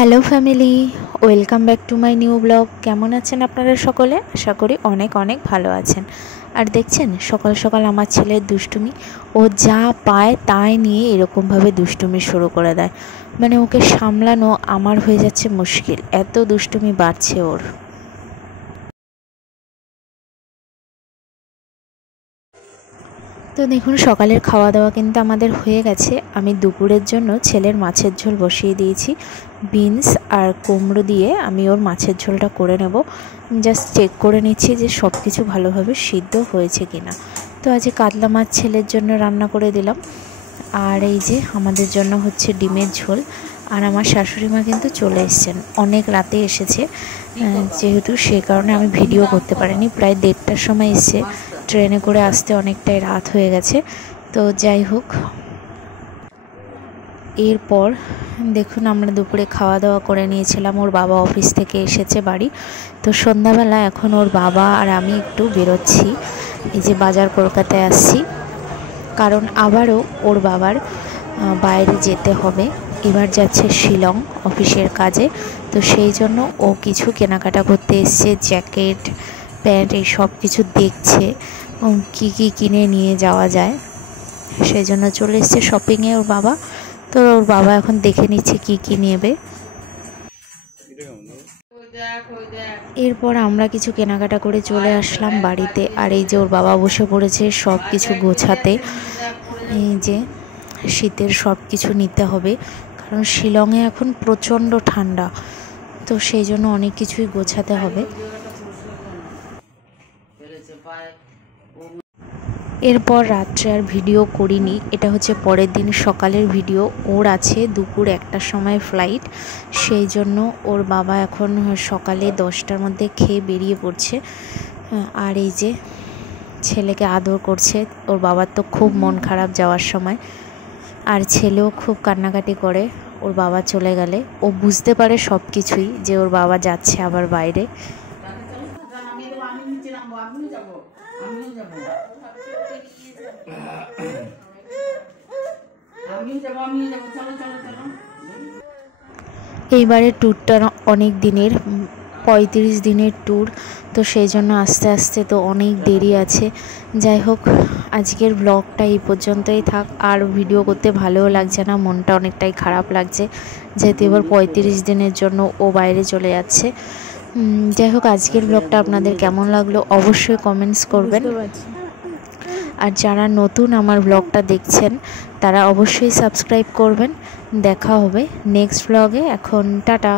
Hello family, welcome back to my new blog. কেমন আছেন আপনারা সকলে? আশা করি অনেক অনেক ভালো আছেন। আর দেখছেন সকাল সকাল আমার ছেলের দুষ্টুমি, ও যা পায় তাই নিয়ে এরকমভাবে দুষ্টুমি শুরু করে দেয়। মানে ওকে সামলানো আমার হয়ে যাচ্ছে মুশকিল, এত দুষ্টুমি বাড়ছে ওর। তো দেখুন, সকালের খাওয়া দাওয়া কিন্তু আমাদের হয়ে গেছে। আমি দুপুরের জন্য ছেলের মাছের ঝোল বসিয়ে দিয়েছি। বিনস আর কুমড়ো দিয়ে আমি ওর মাছের ঝোলটা করে নেব। জাস্ট চেক করে নিচ্ছি যে সব কিছু ভালোভাবে সিদ্ধ হয়েছে কিনা। তো আজকে কাতলা মাছ ছেলের জন্য রান্না করে দিলাম। আর এই যে আমাদের জন্য হচ্ছে ডিমের ঝোল। আর আমার শাশুড়ি মা কিন্তু চলে এসেছেন, অনেক রাতে এসেছে, যেহেতু সে কারণে আমি ভিডিও করতে পারিনি। প্রায় 1:30টার সময় এসছে, ট্রেনে করে আসতে অনেকটাই রাত হয়ে গেছে। তো যাই হোক, এরপর দেখুন আমরা দুপুরে খাওয়া দাওয়া করে নিয়েছিলাম। ওর বাবা অফিস থেকে এসেছে বাড়ি। তো সন্ধ্যাবেলা এখন ওর বাবা আর আমি একটু বেরোচ্ছি, এই যে বাজার কলকাতায় আসছি, কারণ আবারও ওর বাবার বাইরে যেতে হবে। এবার যাচ্ছে শিলং অফিসের কাজে। তো সেই জন্য ও কিছু কেনাকাটা করতে এসছে, জ্যাকেট, প্যান্ট, এই সব কিছু দেখছে কি কি কিনে নিয়ে যাওয়া যায়। সেই জন্য চলে এসছে শপিংয়ে ওর বাবা। তো ওর বাবা এখন দেখে নিচ্ছে কি কি নেবে। এরপর আমরা কিছু কেনাকাটা করে চলে আসলাম বাড়িতে। আর এই যে ওর বাবা বসে পড়েছে সব কিছু গোছাতে। এই যে শীতের সব কিছু নিতে হবে, কারণ শিলংয়ে এখন প্রচণ্ড ঠান্ডা। তো সেই জন্য অনেক কিছুই গোছাতে হবে। এরপর রাত্রে আর ভিডিও করিনি, এটা হচ্ছে পরের দিন সকালের ভিডিও। ওর আছে দুপুর 1টার সময় ফ্লাইট, সেই জন্য ওর বাবা এখন সকালে 10টার মধ্যে খেয়ে বেরিয়ে পড়ছে। আর এই যে ছেলেকে আদর করছে। ওর বাবার তো খুব মন খারাপ যাওয়ার সময়, আর ছেলেও খুব কান্নাকাটি করে ওর বাবা চলে গেলে। ও বুঝতে পারে সব কিছুই, যে ওর বাবা যাচ্ছে আবার বাইরে। এইবারের ট্যুরটা অনেক দিনের, 35 দিনের ট্যুর। তো সেই জন্য আস্তে আস্তে তো অনেক দেরি আছে। যাই হোক, আজকের ব্লগটা এই পর্যন্তই থাক। আর ভিডিও করতে ভালোও লাগছে না, মনটা অনেকটাই খারাপ লাগছে, যেহেতু এবার 35 দিনের জন্য ও বাইরে চলে যাচ্ছে। যাই হোক, আজকের ব্লগটা আপনাদের কেমন লাগলো অবশ্যই কমেন্টস করবেন। আর যারা নতুন আমার ব্লগটা দেখছেন তারা অবশ্যই সাবস্ক্রাইব করবেন। দেখা হবে নেক্সট ব্লগে। এখন টাটা।